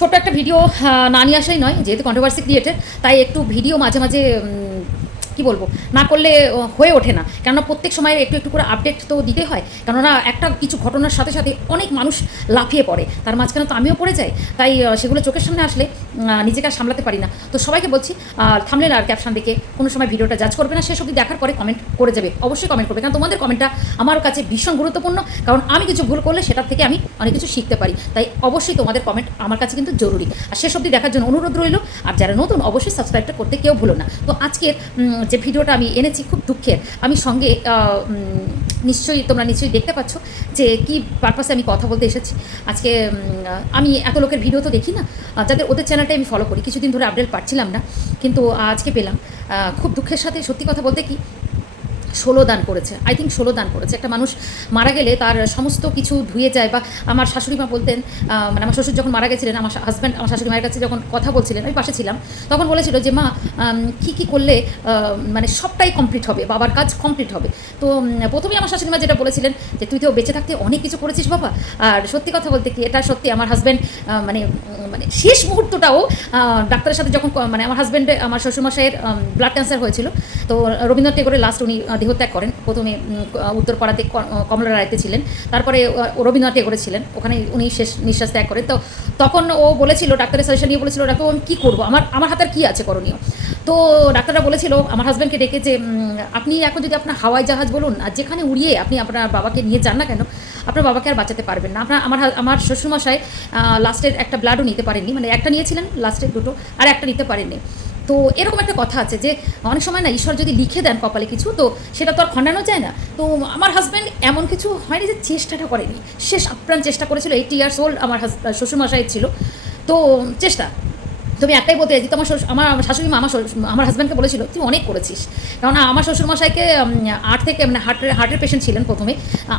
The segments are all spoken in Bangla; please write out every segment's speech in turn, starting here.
ছোট একটা ভিডিও না নিয়ে আসাই নয়, যেহেতু কন্ট্রোভার্সি ক্রিয়েটেড তাই একটু ভিডিও মাঝে মাঝে কি বলব? না করলে হয়ে ওঠে না। কেননা প্রত্যেক সময় একটু একটু করে আপডেট তো দিতে হয়। কেননা একটা কিছু ঘটনার সাথে সাথে অনেক মানুষ লাফিয়ে পড়ে। তার মাঝখানে তো আমিও পড়ে যাই। তাই সেগুলো চোখের সামনে আসলে নিজেকে আর সামলাতে পারি না। তো সবাইকে বলছি থামলেন আর ক্যাপশন দেখে কোনো সময় ভিডিওটা জাজ করবে না। শেষ অবধি দেখার পরে কমেন্ট করে যাবে। অবশ্যই কমেন্ট করবে। কারণ তোমাদের কমেন্টটা আমার কাছে ভীষণ গুরুত্বপূর্ণ। কারণ আমি কিছু ভুল করলে সেটার থেকে আমি অনেক কিছু শিখতে পারি। তাই অবশ্যই তোমাদের কমেন্ট আমার কাছে কিন্তু জরুরি। আর শেষ অবধি দেখার জন্য অনুরোধ রইল। আর যারা নতুন, অবশ্যই সাবস্ক্রাইবটা করতে কেউ ভুলো না। তো আজকের যে ভিডিওটা আমি এনেছি খুব দুঃখের। আমি সঙ্গে নিশ্চয়ই তোমরা নিশ্চয়ই দেখতে পাচ্ছ যে কি পারপাসে আমি কথা বলতে এসেছি। আজকে আমি এত লোকের ভিডিও তো দেখি না যাদের ওদের চ্যানেলটাই আমি ফলো করি। কিছুদিন ধরে আপডেট পাচ্ছিলাম না, কিন্তু আজকে পেলাম। খুব দুঃখের সাথে সত্যি কথা বলতে কি ষোলো দান করেছে আই থিঙ্ক ষোলো দান করেছে। একটা মানুষ মারা গেলে তার সমস্ত কিছু ধুয়ে যায় বা আমার শাশুড়ি মা বলতেন মানে আমার শ্বশুর যখন মারা গেছিলেন, আমার হাজব্যান্ড আমার শাশুড়ি মায়ের কাছে যখন কথা বলছিলেন, আমি পাশে ছিলাম, তখন বলেছিল যে, মা কী কী করলে মানে সবটাই কমপ্লিট হবে, বাবার কাজ কমপ্লিট হবে। তো প্রথমেই আমার শাশুড়ি মা যেটা বলেছিলেন যে, তুই তো বেঁচে থাকতে অনেক কিছু করেছিস বাবা। আর সত্যি কথা বলতে কি, এটা সত্যি আমার হাজব্যান্ড মানে মানে শেষ মুহূর্তটাও ডাক্তারের সাথে যখন মানে আমার হাজব্যান্ডে আমার শ্বশুরমশাইয়ের ব্লাড ক্যান্সার হয়েছিল, তো রবীন্দ্রনাথ টেগোরের লাস্ট উনি দেহত্যাগ করেন। প্রথমে উত্তরপাড়াতে কমলা রায়তে ছিলেন। তারপরে রবীন্দ্রনাথ টেগোরে ছিলেন ওখানে উনি শেষ নিঃশ্বাস ত্যাগ করেন। তো তখন ও বলেছিল, ডাক্তারের সাজেশন নিয়ে বলেছিল, ডাক্তার আমি কী করব? আমার আমার হাতের কী আছে করণীয়? তো ডাক্তাররা বলেছিল, আমার হাজব্যান্ডকে ডেকে যে আপনি এখন যদি আপনার হাওয়াই জাহাজ বলুন, আর যেখানে উড়িয়ে আপনি আপনার বাবাকে নিয়ে যান না কেন, আপনার বাবাকে আর বাঁচাতে পারবেন না। আপনার, আমার আমার শ্বশুরমশাই লাস্টের একটা ব্লাডও নিতে পারেননি। মানে একটা নিয়েছিলেন লাস্টের দুটো, আর একটা নিতে পারেননি। তো এরকম একটা কথা আছে যে অনেক সময় না ঈশ্বর যদি লিখে দেন কপালে কিছু, তো সেটা তো আর খণ্ডানো যায় না। তো আমার হাজব্যান্ড এমন কিছু হয়নি যে চেষ্টাটা করেনি। শেষ আপ্রাণ চেষ্টা করেছিল এইটি ইয়ার্স ওল্ড আমার শ্বশুরমশাই ছিল। তো চেষ্টা। তুমি একটাই বলতে চাইছি, তোমার আমার শাশুড়ি মা আমার আমার হাজব্যান্ডকে বলেছিল, তুই অনেক করেছিস। কারণ আমার শ্বশুরমশাইকে আট থেকে মানে হার্টের হার্টের পেশেন্ট ছিলেন প্রথমে।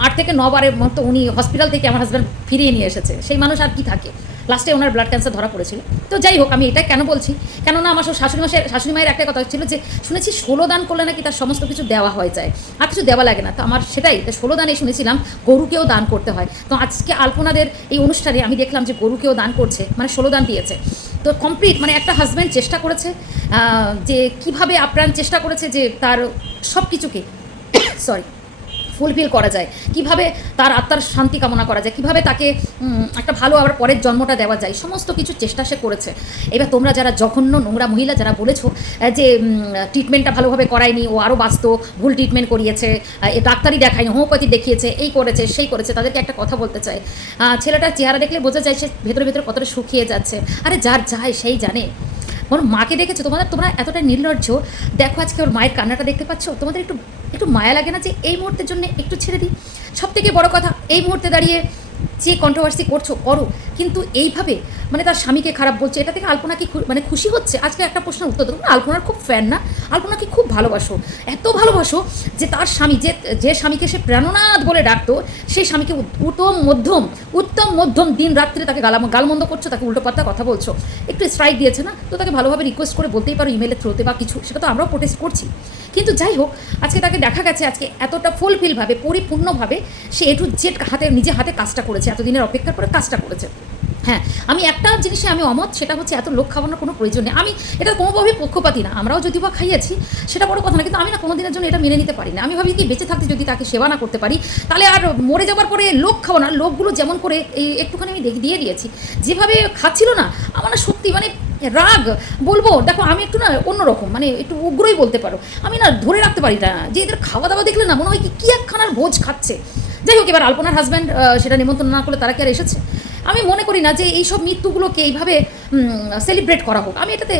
আট থেকে নবারের মতো উনি হসপিটাল থেকে আমার হাজব্যান্ড ফিরিয়ে নিয়ে এসেছে। সেই মানুষ আর কি থাকে? লাস্টে ওনার ব্লাড ক্যান্সার ধরা পড়েছিল। তো যাই হোক, আমি এটা কেন বলছি? কেননা আমার শ্বশুর- শাশুড়ি মাসের, শাশুড়ি মায়ের একটা কথা ছিল যে, শুনেছি ষোলো দান করলে নাকি তার সমস্ত কিছু দেওয়া হয়ে যায়। আর কিছু দেওয়া লাগে না। তো আমার সেটাই, তো ষোলো দানে শুনেছিলাম, গরুকেও দান করতে হয়। তো আজকে আলপনাদের এই অনুষ্ঠানে আমি দেখলাম যে গরুকেও দান করছে মানে ষোলো দান দিয়েছে। তো কমপ্লিট মানে একটা হাজব্যান্ড চেষ্টা করেছে যে কীভাবে আপ্রাণ চেষ্টা করেছে যে তার সব কিছুকে সরি ফুলফিল করা যায়? কীভাবে তার আত্মার শান্তি কামনা করা যায়? কীভাবে তাকে একটা ভালো আবার পরের জন্মটা দেওয়া যায়? সমস্ত কিছু চেষ্টা সে করেছে। এবার তোমরা যারা জঘন্য নোংরা মহিলা যারা বলেছ যে ট্রিটমেন্টটা ভালোভাবে করায়নি, ও আরও বাঁচত, ভুল ট্রিটমেন্ট করিয়েছে ডাক্তারই দেখায়নি, হোমিওপ্যাথি দেখিয়েছে, এই করেছে, সেই করেছে, তাদেরকে একটা কথা বলতে চাই। ছেলেটার চেহারা দেখলে বোঝা যায় সে ভেতরে ভেতরে কতটা শুকিয়ে যাচ্ছে। আরে যার যায় সেই জানে। আমার মাকে দেখেছ, তোমাদের, তোমরা এতটা নির্লজ্জ। দেখো আজকে ওর মায়ের কান্নাটা দেখতে পাচ্ছ? তোমাদের একটু একটু মায়া লাগে না যে এই মুহূর্তের জন্য একটু ছেড়ে দিই? সব থেকে বড় কথা, এই মুহূর্তে দাঁড়িয়ে যে কন্ট্রোভার্সি করছ, করো। কিন্তু এইভাবে মানে তার স্বামীকে খারাপ বলছে, এটা থেকে আলপনা কি মানে খুশি হচ্ছে? আজকে একটা প্রশ্নের উত্তর দেবো। আলপনার খুব ফ্যান না। আলপনাকে খুব ভালোবাসো? এত ভালোবাসো যে তার স্বামী, যে যে স্বামীকে সে প্রাণনাথ বলে ডাকতো, সেই স্বামীকে উত্তম মধ্যম উত্তম মধ্যম দিন রাত্রে তাকে গালাম, গালমন্দ করছ, তাকে উল্টো পাত্তা কথা বলছো। একটু স্ট্রাইক দিয়েছে না? তো তাকে ভালোভাবে রিকোয়েস্ট করে বলতেই পারো ইমেলের থ্রোতে বা কিছু। সেটা তো আমরাও প্রোটেস্ট করছি। কিন্তু যাই হোক আজকে তাকে দেখা গেছে, আজকে এতটা ফুলফিলভাবে পরিপূর্ণভাবে সে এটু জেট হাতে, নিজে হাতে কাজটা করেছে, এতদিনের অপেক্ষার পরে কাজটা করেছে। হ্যাঁ আমি একটা জিনিসে আমি অমত, সেটা হচ্ছে এত লোক খাওয়ানোর কোনো প্রয়োজন নেই। আমি এটা কোনোভাবেই পক্ষপাতি না। আমরাও যদি বা খাইয়েছি, সেটা বড় কথা না, কিন্তু আমি না কোনো দিনের জন্য এটা মেনে নিতে পারি না আমি ভাবি কি, বেঁচে থাকতে যদি তাকে সেবা না করতে পারি, তাহলে আর মরে যাওয়ার পরে লোক খাওয়ানো লোকগুলো যেমন করে এই একটুখানি আমি দিয়ে দিয়েছি। যেভাবে খাচ্ছিল না, আমার না সত্যি মানে রাগ, বলব, দেখো আমি একটু না অন্যরকম মানে একটু উগ্রই বলতে পারো। আমি না ধরে রাখতে পারি না, যে এদের খাওয়া দাওয়া দেখলে না মনে হয় কি, কী একখানার ভোজ খাচ্ছে। যাই হোক, এবার আলপনার হাজব্যান্ড সেটা নিমন্ত্রণ না করলে তারা কি আর এসেছে? আমি মনে করি না যে এইসব মৃত্যুগুলোকে এইভাবে সেলিব্রেট করা হোক। আমি এটাতে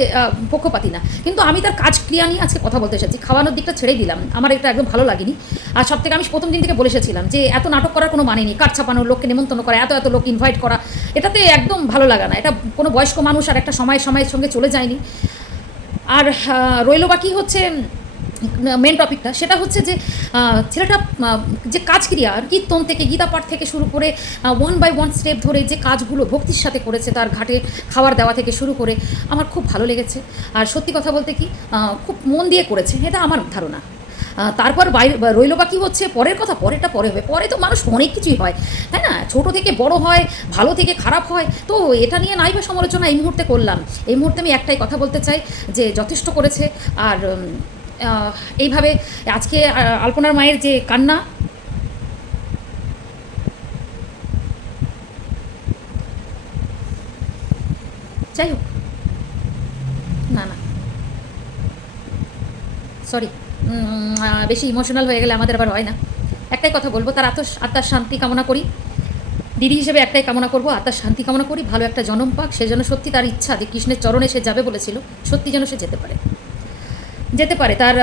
পক্ষপাতি না। কিন্তু আমি তার কাজ ক্রিয়া নিয়ে আজকে কথা বলতে এসেছি খাওয়ানোর দিকটা ছেড়ে দিলাম। আমার এটা একদম ভালো লাগেনি। আর সব থেকে আমি প্রথম দিন থেকে বলে এসেছিলাম যে এত নাটক করার কোনো মানে নেই। কাঠ ছাপানো লোককে নিমন্ত্রণ করা, এত এত লোক ইনভাইট করা, এটাতে একদম ভালো লাগা না। এটা কোনো বয়স্ক মানুষ আর একটা সময় সময়ের সঙ্গে চলে যায়নি। আর রইল বাকি হচ্ছে মেন টপিকটা সেটা হচ্ছে যে ছেলেটা যে কাজ ক্রিয়া আর কীর্তন থেকে গীতা পাঠ থেকে শুরু করে ওয়ান বাই ওয়ান স্টেপ ধরে যে কাজগুলো ভক্তির সাথে করেছে, তার ঘাটে খাবার দেওয়া থেকে শুরু করে, আমার খুব ভালো লেগেছে। আর সত্যি কথা বলতে কি খুব মন দিয়ে করেছে, এটা আমার ধারণা। তারপর বাইরে রইল বা কী হচ্ছে, পরের কথা পরেরটা পরে হবে। পরে তো মানুষ অনেক কিছুই হয়, তাই না? ছোট থেকে বড় হয়, ভালো থেকে খারাপ হয়, তো এটা নিয়ে নাই বা সমালোচনা এই মুহূর্তে করলাম। এই মুহূর্তে আমি একটাই কথা বলতে চাই, যে যথেষ্ট করেছে, আর এইভাবে আজকে আলপনার মায়ের যে কান্না, যাই হোক। না না। সরি বেশি ইমোশনাল হয়ে গেলে আমাদের আবার হয় না। একটাই কথা বলব, তার আত্ম আত্মার শান্তি কামনা করি। দিদি হিসেবে একটাই কামনা করব, আত্মার শান্তি কামনা করি, ভালো একটা জনম পাক, সে যেন সত্যি তার ইচ্ছা যে কৃষ্ণের চরণে সে যাবে বলেছিল, সত্যি যেন সে যেতে পারে। যেতে পারে। তার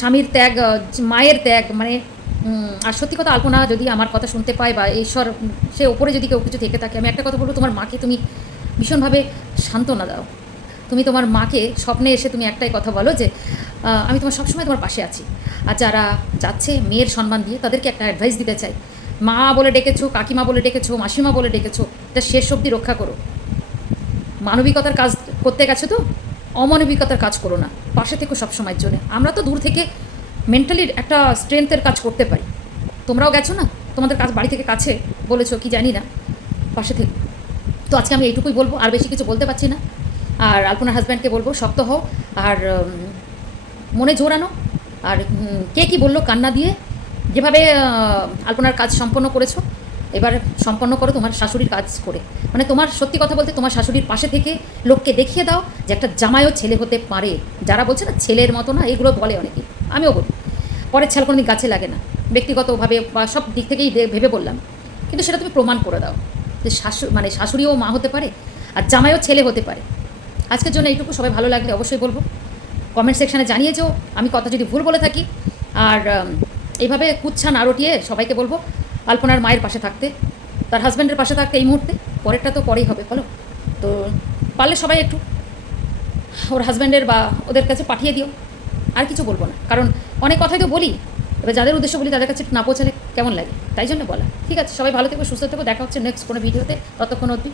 স্বামীর ত্যাগ মায়ের ত্যাগ মানে আর সত্যি কথা আল্পনা যদি আমার কথা শুনতে পায় বা ঈশ্বর, সে ওপরে যদি কেউ কিছু থেকে থাকে, আমি একটা কথা বলব, তোমার মাকে তুমি ভীষণভাবে সান্ত্বনা দাও। তুমি তোমার মাকে স্বপ্নে এসে তুমি একটাই কথা বলো যে আমি তোমার সবসময় তোমার পাশে আছি। আর যারা যাচ্ছে মেয়ের সম্মান দিয়ে, তাদেরকে একটা অ্যাডভাইস দিতে চাই। মা বলে ডেকেছো, কাকিমা বলে ডেকেছো, মাসিমা বলে ডেকেছো, এটা শেষ অবধি রক্ষা করো। মানবিকতার কাজ করতে গেছো তো? অমানবিকতার কাজ করো না। পাশে থেকো সব সময়ের জন্য। আমরা তো দূর থেকে মেন্টালি একটা স্ট্রেংথের কাজ করতে পারি। তোমরাও গেছো না? তোমাদের কাজ বাড়ি থেকে কাছে বলেছ কি জানি না। পাশে থেকে। তো আজকে আমি এইটুকুই বলব, আর বেশি কিছু বলতে পারছি না। আর আলপনার হাজব্যান্ডকে বলব, শক্ত হও, আর মনে জোরানো। আর কে কি বলল কান্না দিয়ে। যেভাবে আলপনার কাজ সম্পন্ন করেছ এবার সম্পন্ন করো তোমার শাশুড়ির কাজ করে। মানে তোমার সত্যি কথা বলতে তোমার শাশুড়ির পাশে থেকে লোককে দেখিয়ে দাও যে একটা জামাইও ছেলে হতে পারে। যারা বলছে না ছেলের মতো না, এগুলো বলে অনেকে। আমিও বলি। পরের ছেলে কোনোদিন গাছে লাগে না। ব্যক্তিগতভাবে বা সব দিক থেকেই ভেবে বললাম। কিন্তু সেটা তুমি প্রমাণ করে দাও যে শাশু মানে শাশুড়িও মা হতে পারে আর জামাইও ছেলে হতে পারে। আজকের জন্য এইটুকু। সবাই ভালো লাগলে অবশ্যই বলব। কমেন্ট সেকশানে জানিয়ে জানিয়েছো আমি কথা যদি ভুল বলে থাকি, আর এইভাবে কুচ্ছা না রটিয়ে সবাইকে বলব। আলপনার মায়ের পাশে থাকতে, তার হাজব্যান্ডের পাশে থাকতে এই মুহূর্তে, পরেরটা তো পরেই হবে, বলো? তো পারলে সবাই একটু ওর হাজব্যান্ডের বা ওদের কাছে পাঠিয়ে দিও, আর কিছু বলব না। কারণ অনেক কথাই তো বলি, এবার যাদের উদ্দেশ্য বলি তাদের কাছে না পৌঁছালে কেমন লাগে? তাই জন্য বলা। ঠিক আছে, সবাই ভালো থেকো, সুস্থ থেকো, দেখা হচ্ছে নেক্সট কোনো ভিডিওতে ততক্ষণ অবধি।